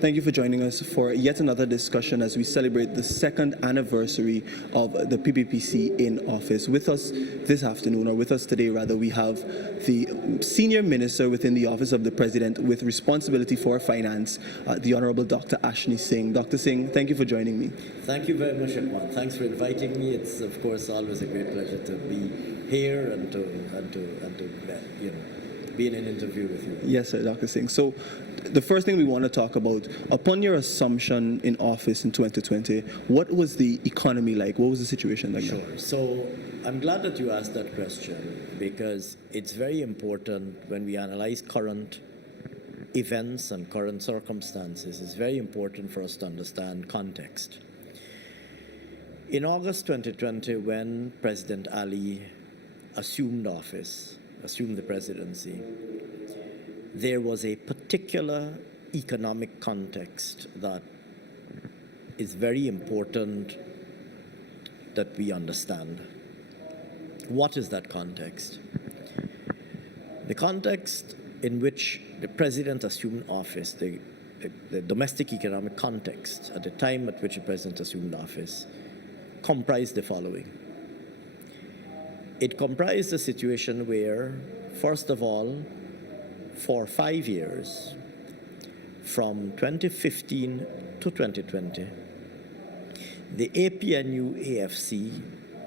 Thank you for joining us for yet another discussion as we celebrate the second anniversary of the PPPC in office. With us this afternoon, or with us today rather, we have the Senior Minister within the Office of the President with responsibility for finance, the Honorable Dr. Ashley Singh. Dr. Singh, thank you for joining me. Thank you very much, 𝐬𝐅𝐅𝐈𝐂𝐄. Thanks for inviting me. It's of course always a great pleasure to be here and to be in an interview with you. Yes, sir, Dr. Singh. So the first thing we want to talk about, upon your assumption in office in 2020, what was the economy like? What was the situation like? Sure. So I'm glad that you asked that question, because it's very important when we analyze current events and current circumstances. It's very important for us to understand context. In August 2020, when President Ali assumed the presidency, there was a particular economic context that is very important that we understand. What is that context? The context in which the president assumed office, the domestic economic context at the time at which the president assumed office, comprised the following. It comprised a situation where, first of all, for 5 years, from 2015 to 2020, the APNU-AFC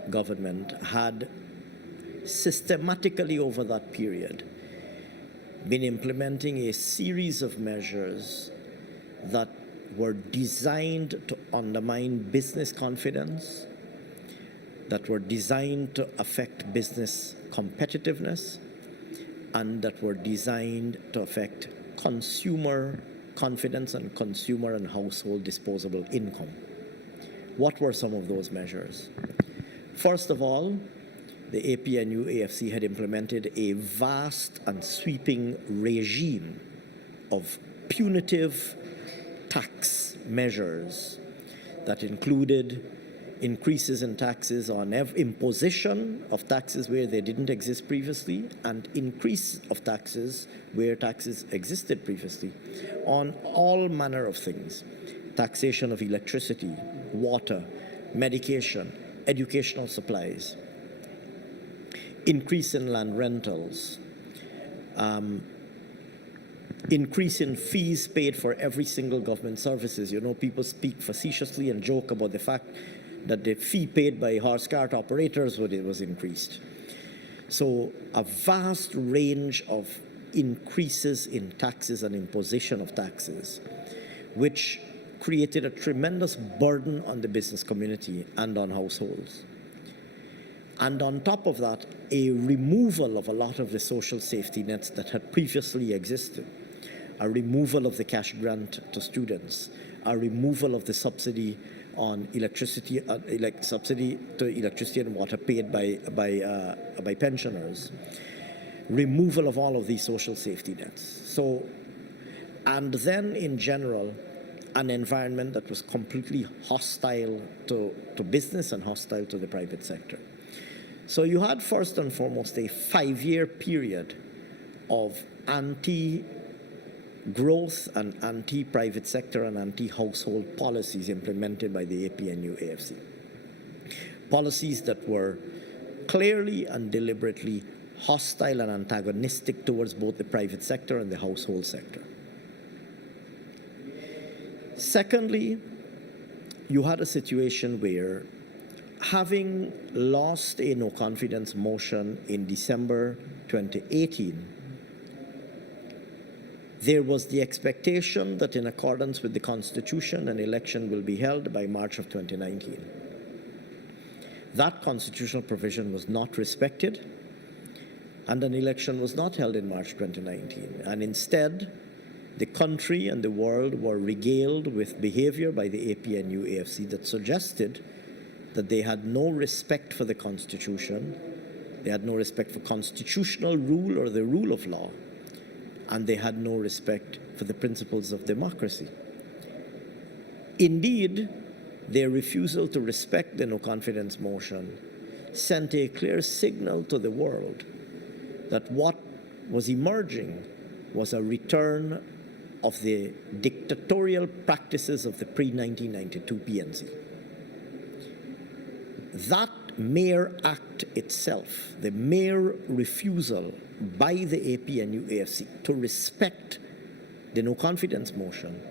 government had systematically over that period been implementing a series of measures that were designed to undermine business confidence, that were designed to affect business competitiveness, and that were designed to affect consumer confidence and consumer and household disposable income. What were some of those measures? First of all, the APNU-AFC had implemented a vast and sweeping regime of punitive tax measures that included increases in taxes on imposition of taxes where they didn't exist previously, and increase of taxes where taxes existed previously, on all manner of things. Taxation of electricity, water, medication, educational supplies, increase in land rentals, increase in fees paid for every single government services. You know, people speak facetiously and joke about the fact that the fee paid by horse cart operators was increased. So a vast range of increases in taxes and imposition of taxes, which created a tremendous burden on the business community and on households. And on top of that, a removal of a lot of the social safety nets that had previously existed, a removal of the cash grant to students, a removal of the subsidy on electricity, subsidy to electricity and water paid by pensioners, removal of all of these social safety nets. So, and then in general, an environment that was completely hostile to business and hostile to the private sector. So you had first and foremost a 5-year period of anti-growth and anti-private sector and anti-household policies implemented by the APNU-AFC. Policies that were clearly and deliberately hostile and antagonistic towards both the private sector and the household sector. Secondly, you had a situation where, having lost a no-confidence motion in December 2018, there was the expectation that in accordance with the Constitution, an election will be held by March of 2019. That constitutional provision was not respected, and an election was not held in March 2019. And instead, the country and the world were regaled with behavior by the APNU-AFC that suggested that they had no respect for the Constitution, they had no respect for constitutional rule or the rule of law, and they had no respect for the principles of democracy. Indeed, their refusal to respect the no-confidence motion sent a clear signal to the world that what was emerging was a return of the dictatorial practices of the pre-1992 PNC. That mere act itself, the mere refusal by the APNU AFC to respect the no confidence motion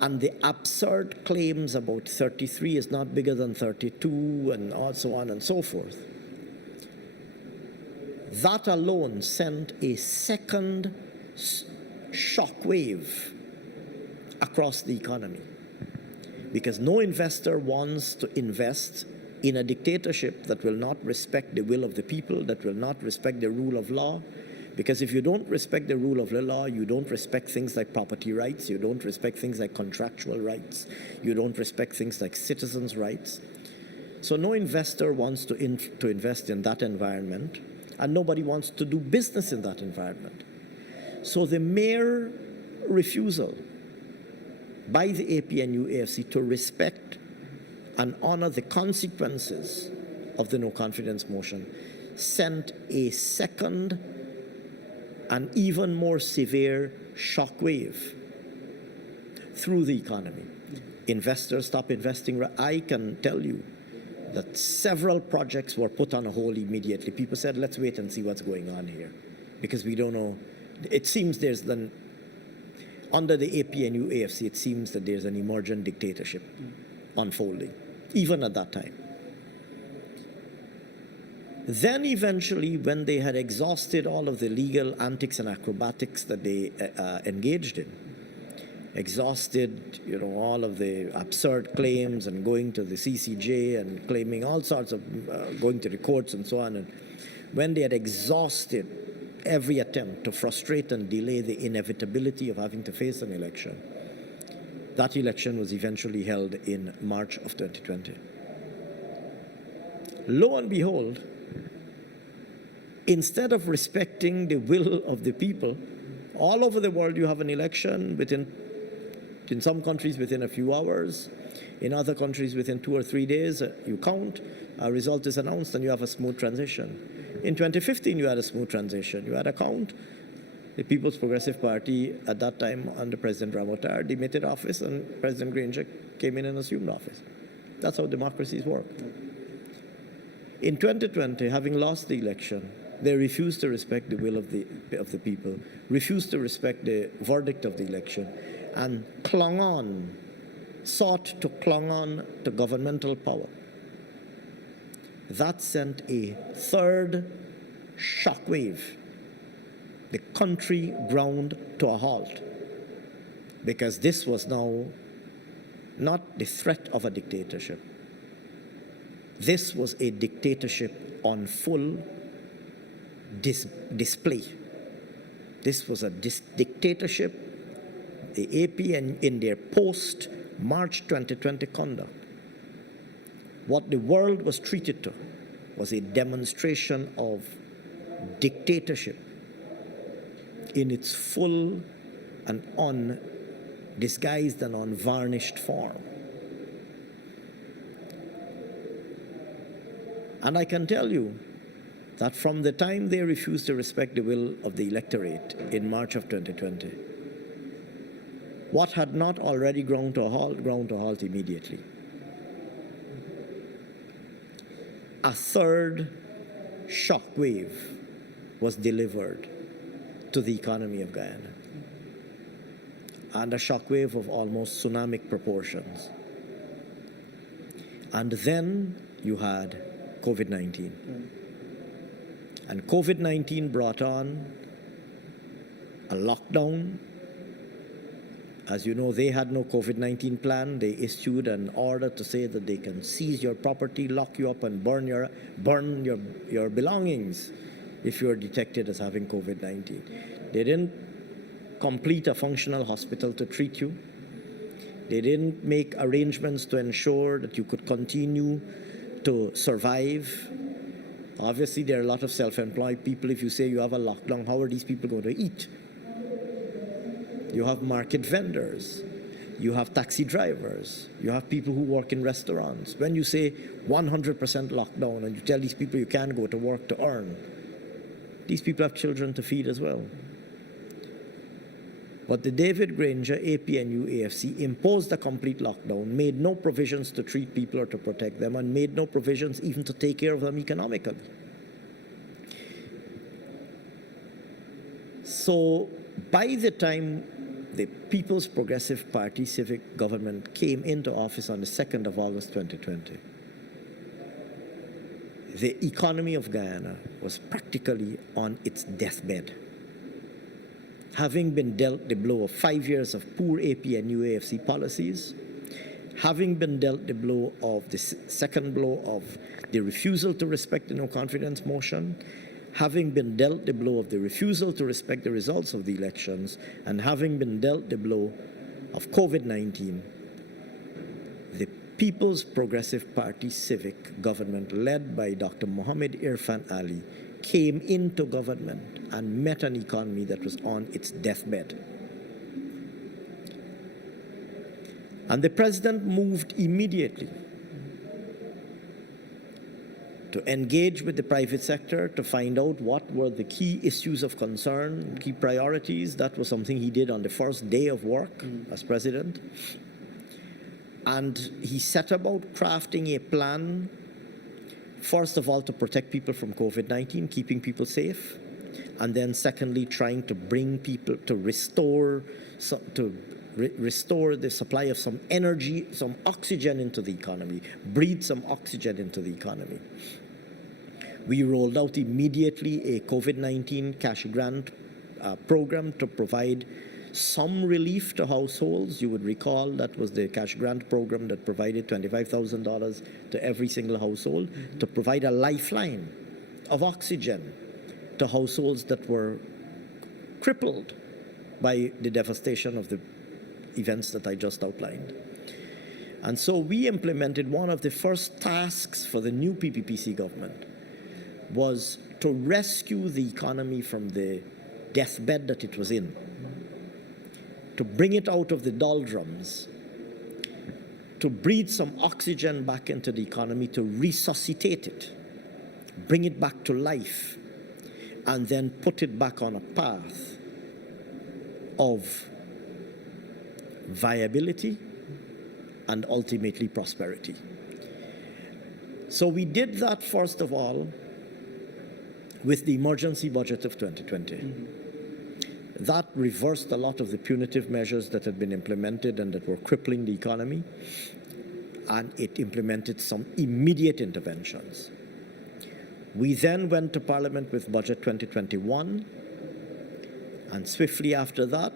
and the absurd claims about 33 is not bigger than 32 and so on and so forth, that alone sent a second shockwave across the economy. Because no investor wants to invest in a dictatorship that will not respect the will of the people, that will not respect the rule of law. Because if you don't respect the rule of the law, you don't respect things like property rights, you don't respect things like contractual rights, you don't respect things like citizens' rights. So no investor wants to invest in that environment, and nobody wants to do business in that environment. So the mere refusal by the APNU AFC to respect and honor the consequences of the no confidence motion sent a second and even more severe shockwave through the economy. Investors stopped investing. I can tell you that several projects were put on hold immediately. People said, let's wait and see what's going on here, because we don't know. It seems there's then, under the APNU AFC, it seems that there's an emergent dictatorship unfolding, even at that time. Then eventually, when they had exhausted all of the legal antics and acrobatics that they engaged in, exhausted, all of the absurd claims and going to the CCJ and claiming all sorts of, going to the courts and so on, and when they had exhausted every attempt to frustrate and delay the inevitability of having to face an election, that election was eventually held in March of 2020. Lo and behold, instead of respecting the will of the people, all over the world you have an election in some countries within a few hours, in other countries within 2 or 3 days, you count, a result is announced, and you have a smooth transition. In 2015, you had a smooth transition. You had a count. The People's Progressive Party at that time under President Ramotar demitted office, and President Granger came in and assumed office. That's how democracies work. In 2020, having lost the election, they refused to respect the will of the people, refused to respect the verdict of the election, and sought to clung on to governmental power. That sent a third shockwave. The country ground to a halt, because this was now not the threat of a dictatorship. This was a dictatorship on full display. This was a dictatorship. The APN, in their post-March 2020 conduct, what the world was treated to was a demonstration of dictatorship in its full and undisguised and unvarnished form. And I can tell you that from the time they refused to respect the will of the electorate in March of 2020, what had not already ground to a halt immediately. A third shockwave was delivered to the economy of Guyana, and a shockwave of almost tsunamic proportions. And then you had COVID-19. And COVID-19 brought on a lockdown. As you know, they had no COVID-19 plan. They issued an order to say that they can seize your property, lock you up, and burn your belongings if you're detected as having COVID-19. They didn't complete a functional hospital to treat you. They didn't make arrangements to ensure that you could continue to survive. Obviously, there are a lot of self-employed people. If you say you have a lockdown, how are these people going to eat? You have market vendors. You have taxi drivers. You have people who work in restaurants. When you say 100% lockdown and you tell these people you can't go to work to earn, these people have children to feed as well. But the David Granger APNU AFC imposed a complete lockdown, made no provisions to treat people or to protect them, and made no provisions even to take care of them economically. So by the time the People's Progressive Party civic government came into office on the 2nd of August 2020, the economy of Guyana was practically on its deathbed. Having been dealt the blow of 5 years of poor APNU AFC policies, having been dealt the blow of the second blow of the refusal to respect the no confidence motion, having been dealt the blow of the refusal to respect the results of the elections, and having been dealt the blow of COVID-19, the People's Progressive Party civic government led by Dr. Mohammed Irfan Ali came into government and met an economy that was on its deathbed. And the president moved immediately to engage with the private sector to find out what were the key issues of concern, key priorities. That was something he did on the first day of work as president. And he set about crafting a plan, first of all, to protect people from COVID-19, keeping people safe, and then secondly, trying to bring people to restore the supply of some energy, some oxygen into the economy, breathe some oxygen into the economy. We rolled out immediately a COVID-19 cash grant program to provide some relief to households. You would recall that was the cash grant program that provided $25,000 to every single household to provide a lifeline of oxygen to households that were crippled by the devastation of the events that I just outlined. And so we implemented one of the first tasks for the new PPPC government was to rescue the economy from the deathbed that it was in, to bring it out of the doldrums, to breathe some oxygen back into the economy, to resuscitate it, bring it back to life, and then put it back on a path of viability and ultimately prosperity. So we did that, first of all, with the emergency budget of 2020. That reversed a lot of the punitive measures that had been implemented and that were crippling the economy, and it implemented some immediate interventions. We then went to Parliament with Budget 2021, and swiftly after that,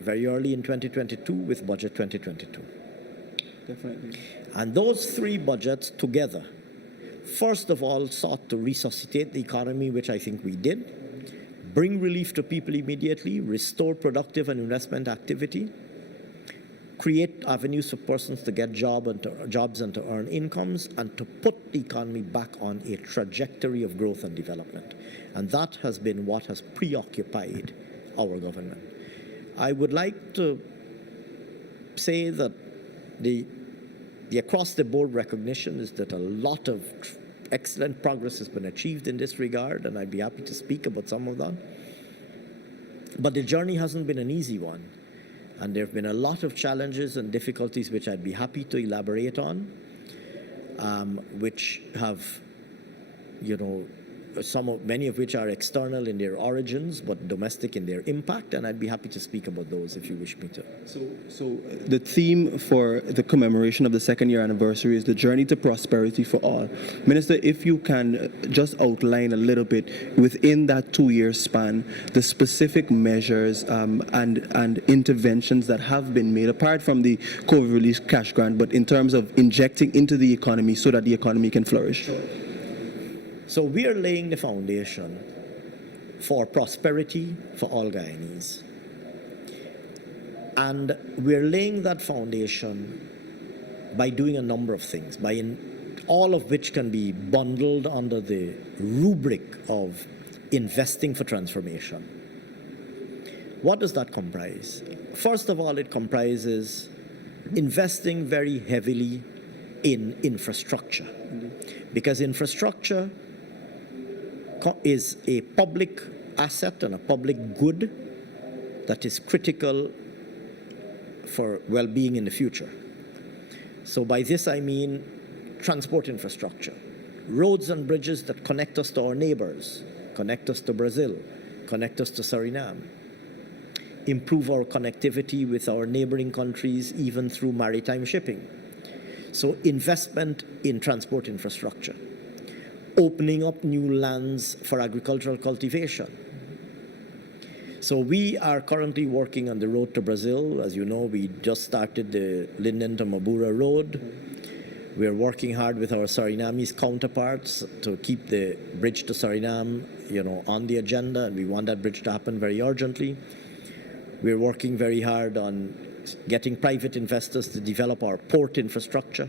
very early in 2022, with Budget 2022. Definitely. And those three budgets together, first of all, sought to resuscitate the economy, which I think we did, bring relief to people immediately, restore productive and investment activity, create avenues for persons to get jobs and to earn incomes, and to put the economy back on a trajectory of growth and development. And that has been what has preoccupied our government. I would like to say that the across-the-board recognition is that a lot of excellent progress has been achieved in this regard, and I'd be happy to speak about some of that. But the journey hasn't been an easy one, and there have been a lot of challenges and difficulties which I'd be happy to elaborate on, which have, many of which are external in their origins, but domestic in their impact, and I'd be happy to speak about those if you wish me to. So the theme for the commemoration of the second-year anniversary is the journey to prosperity for all. Minister, if you can just outline a little bit within that 2-year span, the specific measures and interventions that have been made, apart from the COVID relief cash grant, but in terms of injecting into the economy so that the economy can flourish. Sure. So we are laying the foundation for prosperity for all Guyanese. And we're laying that foundation by doing a number of things, all of which can be bundled under the rubric of investing for transformation. What does that comprise? First of all, it comprises investing very heavily in infrastructure, because infrastructure is a public asset and a public good that is critical for well-being in the future. So by this I mean transport infrastructure, roads and bridges that connect us to our neighbors, connect us to Brazil, connect us to Suriname, improve our connectivity with our neighboring countries, even through maritime shipping. So investment in transport infrastructure, opening up new lands for agricultural cultivation. So we are currently working on the road to Brazil. As you know, we just started the Linden to Mabura road. We're working hard with our Surinamese counterparts to keep the bridge to Suriname, on the agenda, and we want that bridge to happen very urgently. We're working very hard on getting private investors to develop our port infrastructure.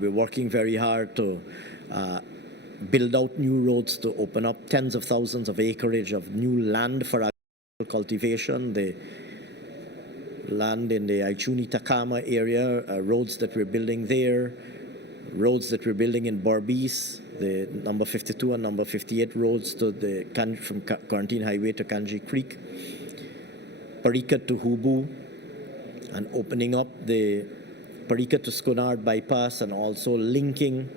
We're working very hard to build out new roads to open up tens of thousands of acreage of new land for agricultural cultivation. The land in the Aichuni-Takama area, roads that we're building there, roads that we're building in Berbice, the number 52 and number 58 roads to from Quarantine Highway to Kanji Creek, Parika to Hubu, and opening up the Parika to Sconard bypass, and also linking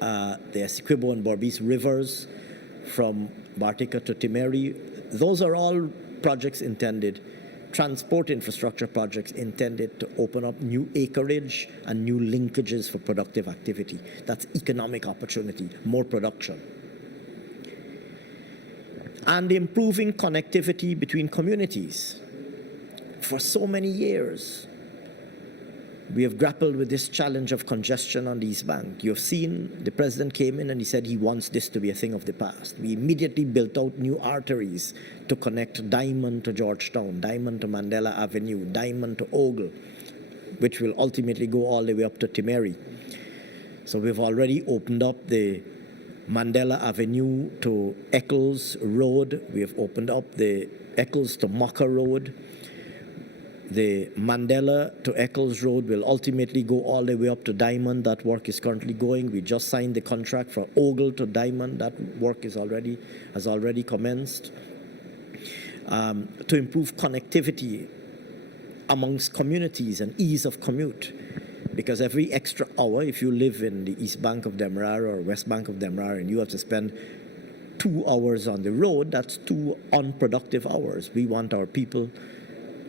the Essequibo and Berbice rivers from Bartica to Timeri. Those are all projects intended, transport infrastructure projects intended to open up new acreage and new linkages for productive activity. That's economic opportunity, more production. And improving connectivity between communities. For so many years, we have grappled with this challenge of congestion on the East Bank. You've seen the president came in and he said he wants this to be a thing of the past. We immediately built out new arteries to connect Diamond to Georgetown, Diamond to Mandela Avenue, Diamond to Ogle, which will ultimately go all the way up to Timeri. So we've already opened up the Mandela Avenue to Eccles Road. We have opened up the Eccles to Mocha Road. The Mandela to Eccles Road will ultimately go all the way up to Diamond. That work is currently going. We just signed the contract for Ogle to Diamond. That work has already commenced. To improve connectivity amongst communities and ease of commute. Because every extra hour, if you live in the East Bank of Demerara or West Bank of Demerara and you have to spend 2 hours on the road, that's 2 unproductive hours. We want our people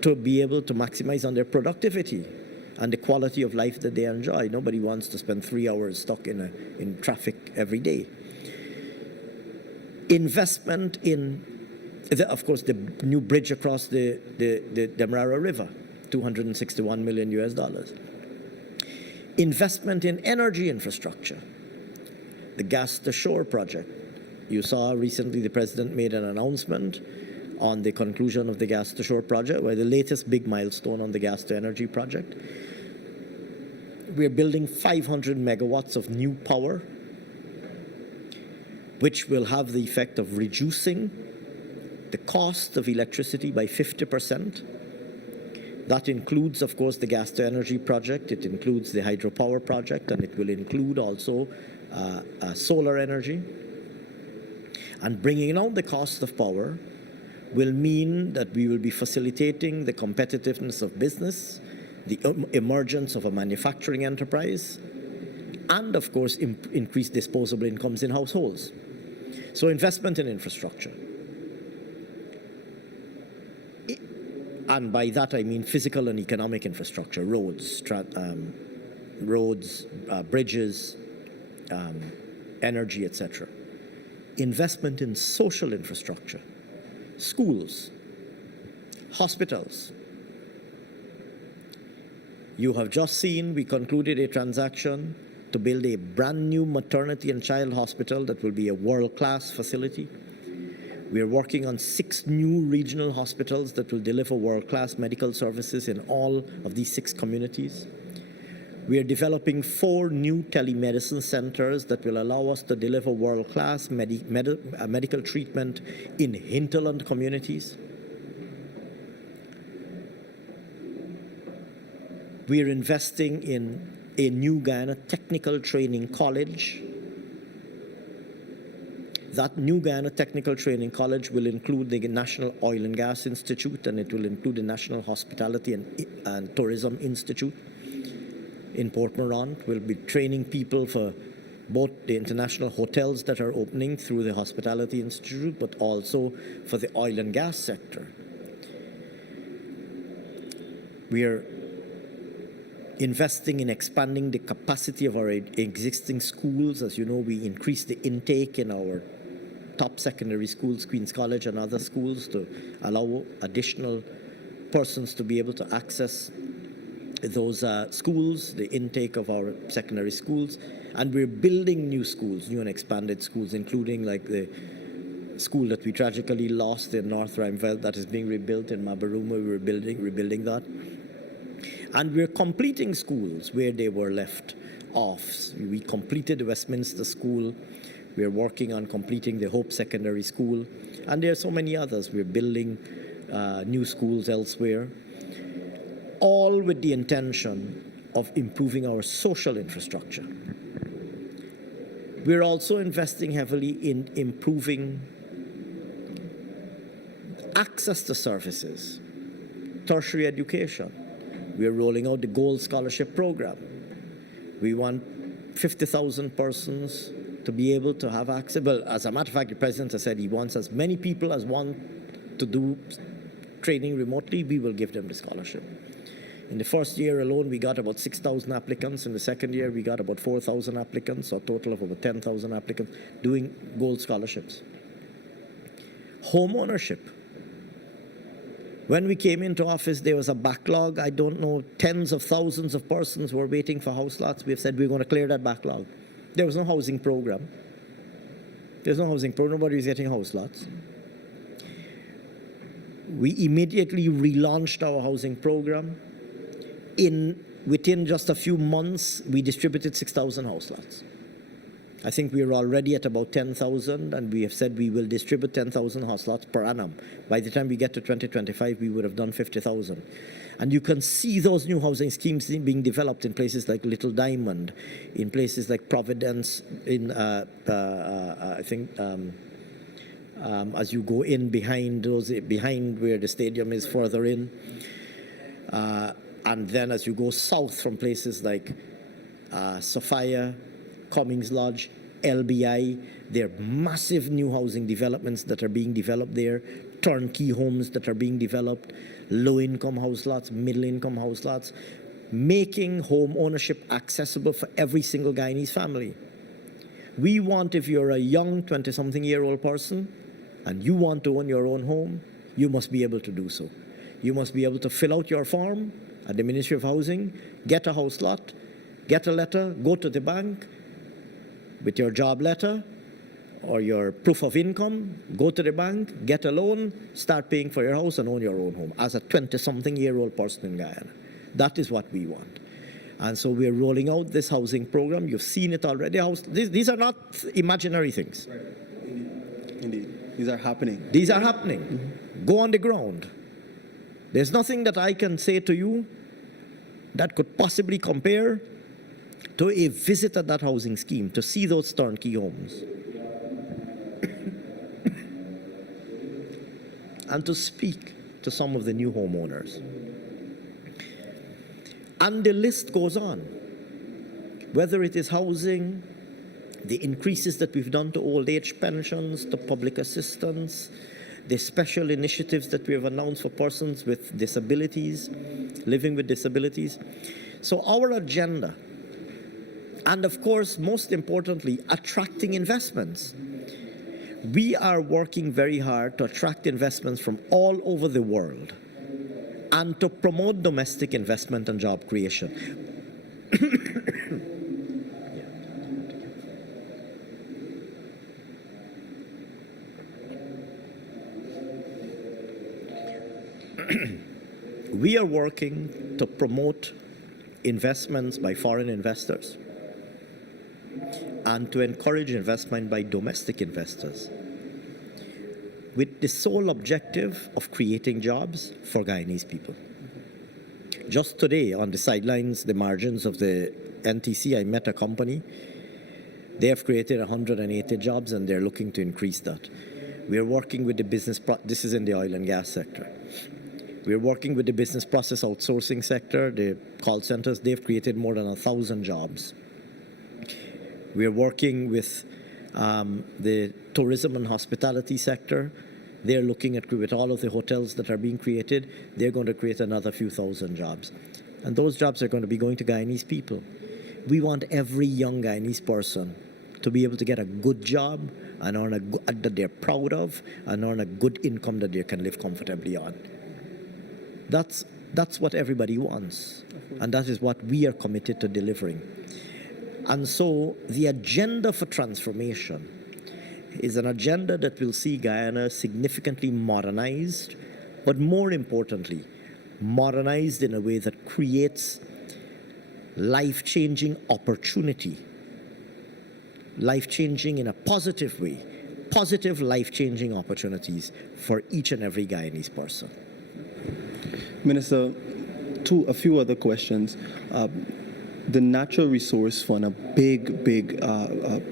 to be able to maximize on their productivity and the quality of life that they enjoy. Nobody wants to spend 3 hours stuck in traffic every day. Investment in, of course, the new bridge across the Demerara River, $261 million US. Investment in energy infrastructure, the Gas to Shore project. You saw recently the president made an announcement on the conclusion of the Gas to Shore project, where the latest big milestone on the gas to energy project. We're building 500 megawatts of new power, which will have the effect of reducing the cost of electricity by 50%. That includes, of course, the gas to energy project. It includes the hydropower project, and it will include also solar energy. And bringing down the cost of power will mean that we will be facilitating the competitiveness of business, the emergence of a manufacturing enterprise, and, of course, increase disposable incomes in households. So investment in infrastructure. And by that I mean physical and economic infrastructure, roads, bridges, energy, etc. Investment in social infrastructure, schools, hospitals. You have just seen we concluded a transaction to build a brand new maternity and child hospital that will be a world-class facility. We are working on 6 new regional hospitals that will deliver world-class medical services in all of these 6 communities. We are developing 4 new telemedicine centers that will allow us to deliver world-class medical treatment in hinterland communities. We are investing in a new Guyana Technical Training College That new Guyana Technical Training College will include the National Oil and Gas Institute, and it will include the National Hospitality and Tourism Institute in Port Morant. We'll be training people for both the international hotels that are opening through the Hospitality Institute, but also for the oil and gas sector. We are investing in expanding the capacity of our existing schools. As you know, we increased the intake in our top secondary schools, Queen's College and other schools, to allow additional persons to be able to access those schools, the intake of our secondary schools. And we're building new schools, new and expanded schools, including like the school that we tragically lost in North Rheinveld that is being rebuilt in Mabaruma. We're rebuilding that. And we're completing schools where they were left off. We completed the Westminster School. We're working on completing the Hope Secondary School. And there are so many others. We're building new schools elsewhere, all with the intention of improving our social infrastructure. We're also investing heavily in improving access to services, tertiary education. We're rolling out the Gold Scholarship Program. We want 50,000 persons to be able to have access. Well, as a matter of fact, the President has said he wants as many people as want to do training remotely. We will give them the scholarship. In the first year alone, we got about 6,000 applicants. In the second year, we got about 4,000 applicants, so a total of about 10,000 applicants doing gold scholarships. Home ownership. When we came into office, there was a backlog. I don't know, tens of thousands of persons were waiting for house lots. We have said we're going to clear that backlog. There was no housing program. There's no housing program. Nobody was getting house lots. We immediately relaunched our housing program. Within just a few months, we distributed 6,000 house lots. I think we are already at about 10,000, and we have said we will distribute 10,000 house lots per annum. By the time we get to 2025, we would have done 50,000. And you can see those new housing schemes being developed in places like Little Diamond, in places like Providence, in I think as you go in behind where the stadium is further in. And then as you go south from places like Sophia, Cummings Lodge, LBI, there are massive new housing developments that are being developed there, turnkey homes that are being developed, low-income house lots, middle-income house lots, making home ownership accessible for every single Guyanese family. We want, if you're a young 20-something-year-old person and you want to own your own home, you must be able to do so. You must be able to fill out your form at the Ministry of Housing, get a house lot, get a letter, go to the bank with your job letter or your proof of income, go to the bank, get a loan, start paying for your house and own your own home as a 20-something-year-old person in Guyana. That is what we want. And so we're rolling out this housing program. You've seen it already. These are not imaginary things. Right. Indeed. These are happening. These are happening. Mm-hmm. Go on the ground. There's nothing that I can say to you that could possibly compare to a visit at that housing scheme, to see those turnkey homes. And to speak to some of the new homeowners. And the list goes on. Whether it is housing, the increases that we've done to old age pensions, to public assistance, the special initiatives that we have announced for persons with disabilities, living with disabilities. So our agenda, and of course, most importantly, attracting investments. We are working very hard to attract investments from all over the world and to promote domestic investment and job creation. We are working to promote investments by foreign investors and to encourage investment by domestic investors with the sole objective of creating jobs for Guyanese people. Just today, on the sidelines, the margins of the NTC, I met a company They have created 180 jobs, and they're looking to increase that. We are working with the this is in the oil and gas sector. We're working with the business process outsourcing sector, the call centers. They've created more than 1,000 jobs. We're working with the tourism and hospitality sector. They're looking at, with all of the hotels that are being created, they're going to create another few thousand jobs. And those jobs are going to be going to Guyanese people. We want every young Guyanese person to be able to get a good job and earn that they're proud of, and earn a good income that they can live comfortably on. That's what everybody wants, and that is what we are committed to delivering. And so the agenda for transformation is an agenda that will see Guyana significantly modernized, but more importantly, modernized in a way that creates life-changing opportunity, life-changing in a positive way, positive life-changing opportunities for each and every Guyanese person. Minister, a few other questions. The Natural Resource Fund, a big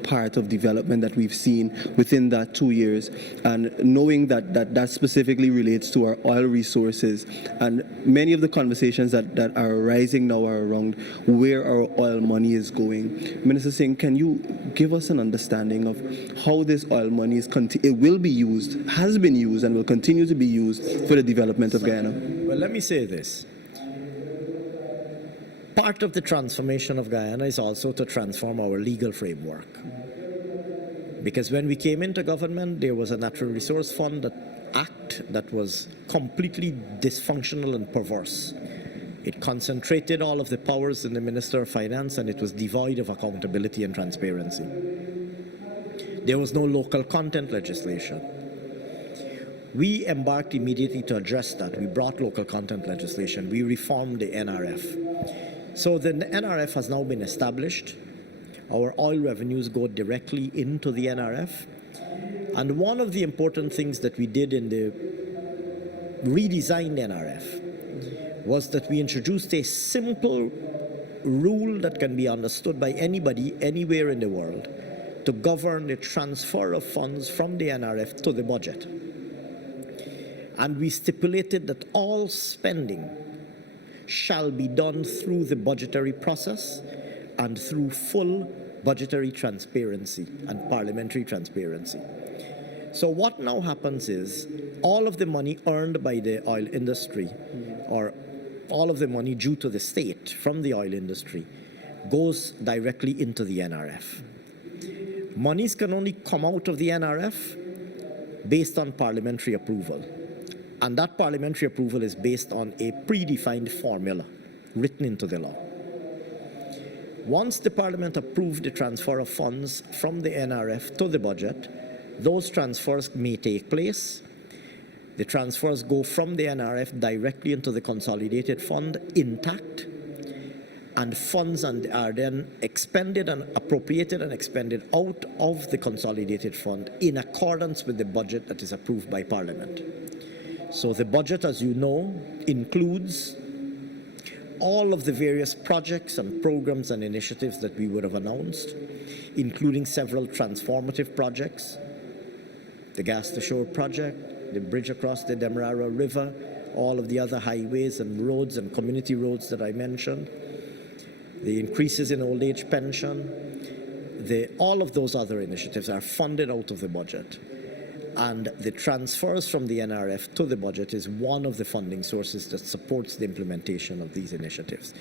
part of development that we've seen within that 2 years, and knowing that specifically relates to our oil resources, and many of the conversations that are arising now are around where our oil money is going. Minister Singh, can you give us an understanding of how this oil money it will be used, has been used, and will continue to be used for the development of Guyana? Well, let me say this. Part of the transformation of Guyana is also to transform our legal framework. Because when we came into government, there was a Natural Resource Fund Act that was completely dysfunctional and perverse. It concentrated all of the powers in the Minister of Finance, and it was devoid of accountability and transparency. There was no local content legislation. We embarked immediately to address that. We brought local content legislation. We reformed the NRF. So the NRF has now been established. Our oil revenues go directly into the NRF. And one of the important things that we did in the redesigned NRF was that we introduced a simple rule that can be understood by anybody, anywhere in the world, to govern the transfer of funds from the NRF to the budget. And we stipulated that all spending shall be done through the budgetary process and through full budgetary transparency and parliamentary transparency. So what now happens is all of the money earned by the oil industry, or all of the money due to the state from the oil industry, goes directly into the NRF. Monies can only come out of the NRF based on parliamentary approval. And that parliamentary approval is based on a predefined formula written into the law. Once the Parliament approved the transfer of funds from the NRF to the budget, those transfers may take place. The transfers go from the NRF directly into the consolidated fund intact, and funds are then expended and appropriated and expended out of the consolidated fund in accordance with the budget that is approved by Parliament. So the budget, as you know, includes all of the various projects and programs and initiatives that we would have announced, including several transformative projects, the Gas to Shore project, the bridge across the Demerara River, all of the other highways and roads and community roads that I mentioned, the increases in old age pension, all of those other initiatives are funded out of the budget. And the transfers from the NRF to the budget is one of the funding sources that supports the implementation of these initiatives.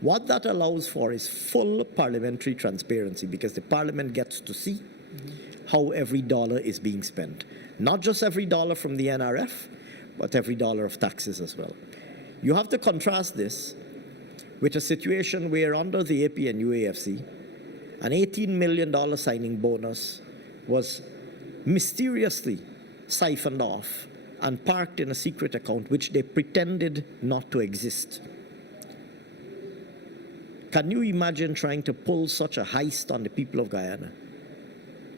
What that allows for is full parliamentary transparency, because the Parliament gets to see how every dollar is being spent. Not just every dollar from the NRF, but every dollar of taxes as well. You have to contrast this with a situation where under the AP and UAFC, an $18 million signing bonus was mysteriously siphoned off and parked in a secret account which they pretended not to exist. Can you imagine trying to pull such a heist on the people of Guyana?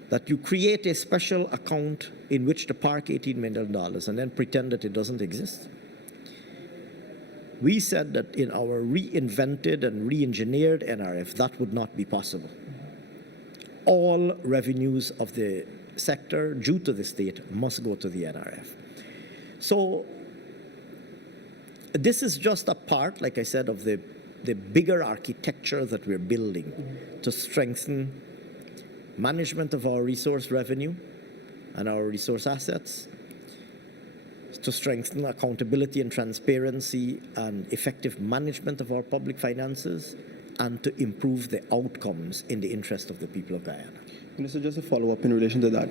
That you create a special account in which to park $18 million and then pretend that it doesn't exist? We said that in our reinvented and re-engineered NRF, that would not be possible. all revenues of the sector due to the state must go to the NRF. So this is just a part, like I said, of the bigger architecture that we're building to strengthen management of our resource revenue and our resource assets, to strengthen accountability and transparency and effective management of our public finances, and to improve the outcomes in the interest of the people of Guyana. Minister, just a follow-up in relation to that.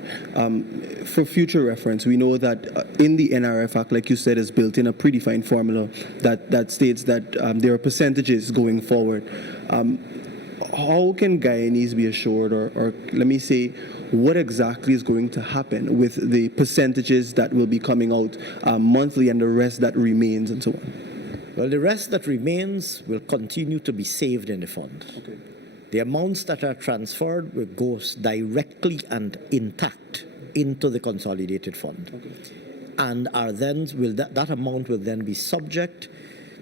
For future reference, we know that in the NRF Act, like you said, is built in a predefined formula that states that there are percentages going forward. How can Guyanese be assured, or let me say, what exactly is going to happen with the percentages that will be coming out monthly and the rest that remains and so on? Well, the rest that remains will continue to be saved in the fund. Okay. The amounts that are transferred will go directly and intact into the consolidated fund. Okay. And are then that amount will then be subject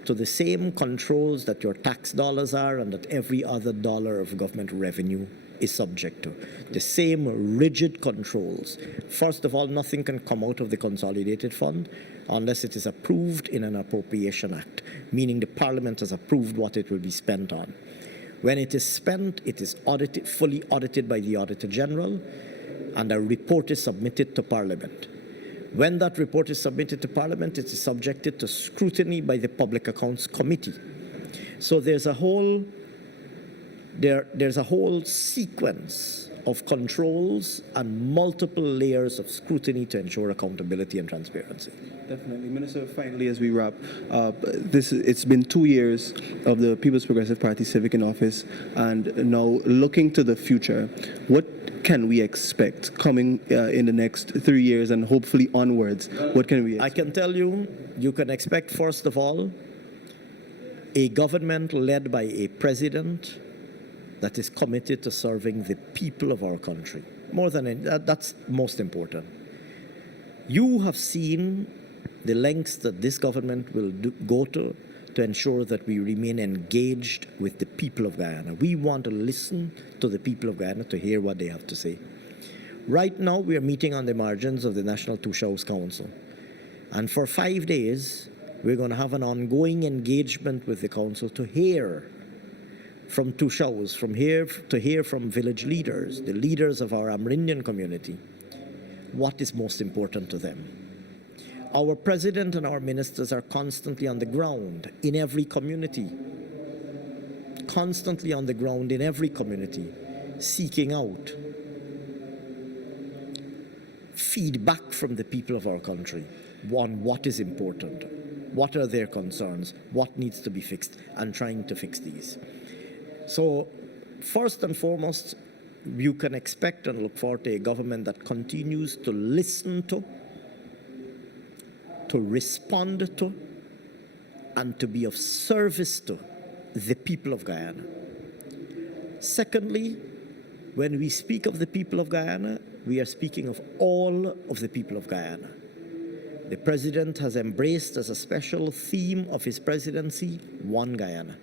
to the same controls that your tax dollars are and that every other dollar of government revenue is subject to. The same rigid controls. First of all, nothing can come out of the consolidated fund unless it is approved in an appropriation act, meaning the Parliament has approved what it will be spent on. When it is spent, it is audited, fully audited by the Auditor General, and a report is submitted to Parliament. When that report is submitted to Parliament, it is subjected to scrutiny by the Public Accounts Committee. So there's a whole sequence of controls and multiple layers of scrutiny to ensure accountability and transparency. Definitely. Minister, finally, as we wrap, it's been 2 years of the People's Progressive Party civic in office, and now looking to the future, what can we expect coming in the next 3 years and hopefully onwards? What can we expect? I can tell you, you can expect, first of all, a government led by a president that is committed to serving the people of our country. More than any, that's most important. You have seen the lengths that this government will go to ensure that we remain engaged with the people of Guyana. We want to listen to the people of Guyana to hear what they have to say. Right now, we are meeting on the margins of the National Two-Shows Council. And for 5 days, we're going to have an ongoing engagement with the council to hear from Two-Shows, to hear from village leaders, the leaders of our Amerindian community, what is most important to them. Our president and our ministers are constantly on the ground in every community, seeking out feedback from the people of our country on what is important, what are their concerns, what needs to be fixed, and trying to fix these. So, first and foremost, you can expect and look forward to a government that continues to listen to respond to, and to be of service to the people of Guyana. Secondly, when we speak of the people of Guyana, we are speaking of all of the people of Guyana. The president has embraced as a special theme of his presidency, One Guyana.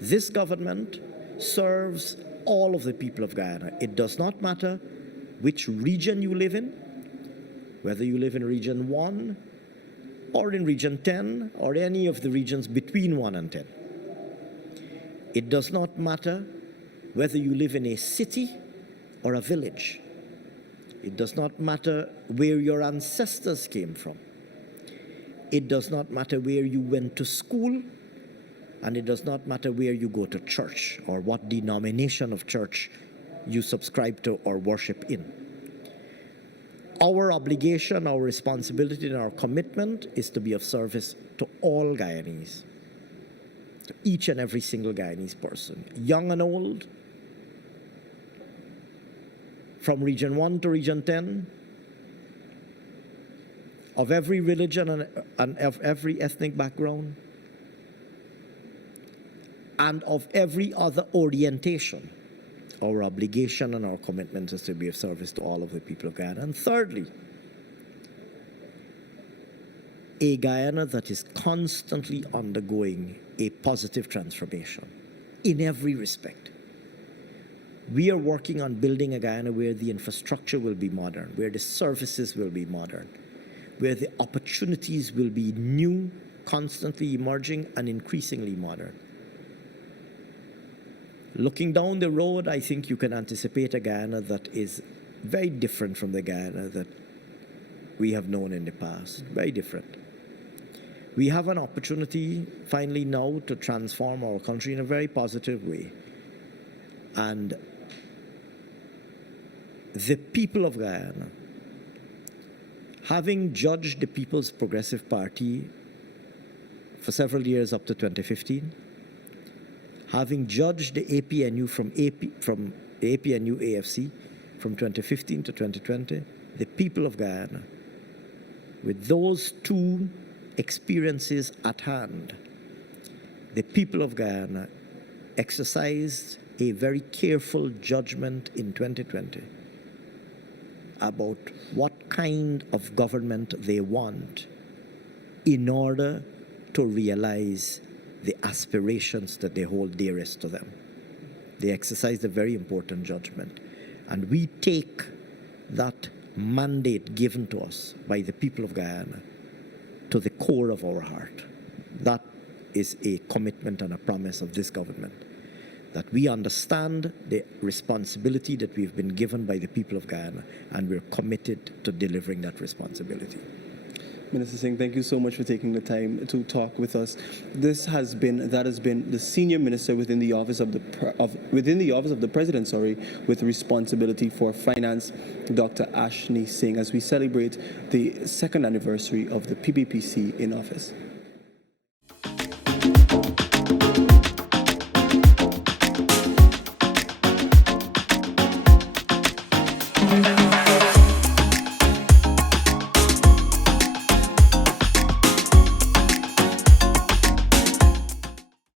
This government serves all of the people of Guyana. It does not matter which region you live in, whether you live in Region 1 or in Region 10 or any of the regions between 1 and 10. It does not matter whether you live in a city or a village. It does not matter where your ancestors came from. It does not matter where you went to school, and it does not matter where you go to church or what denomination of church you subscribe to or worship in. Our obligation, our responsibility, and our commitment is to be of service to all Guyanese, to each and every single Guyanese person, young and old, from Region 1 to Region 10, of every religion and of every ethnic background, and of every other orientation. Our obligation and our commitment is to be of service to all of the people of Guyana. And thirdly, a Guyana that is constantly undergoing a positive transformation in every respect. We are working on building a Guyana where the infrastructure will be modern, where the services will be modern, where the opportunities will be new, constantly emerging, and increasingly modern. Looking down the road, I think you can anticipate a Guyana that is very different from the Guyana that we have known in the past, very different. We have an opportunity finally now to transform our country in a very positive way. And the people of Guyana, having judged the People's Progressive Party for several years up to 2015, having judged the APNU from the APNU AFC from 2015 to 2020, the people of Guyana, with those two experiences at hand, the people of Guyana exercised a very careful judgment in 2020 about what kind of government they want in order to realize the aspirations that they hold dearest to them. They exercised a very important judgment. And we take that mandate given to us by the people of Guyana to the core of our heart. That is a commitment and a promise of this government, that we understand the responsibility that we've been given by the people of Guyana, and we're committed to delivering that responsibility. Minister Singh, thank you so much for taking the time to talk with us. That has been the senior minister within the office of the president, with responsibility for finance, Dr. Ashni Singh, as we celebrate the second anniversary of the PPPC in office.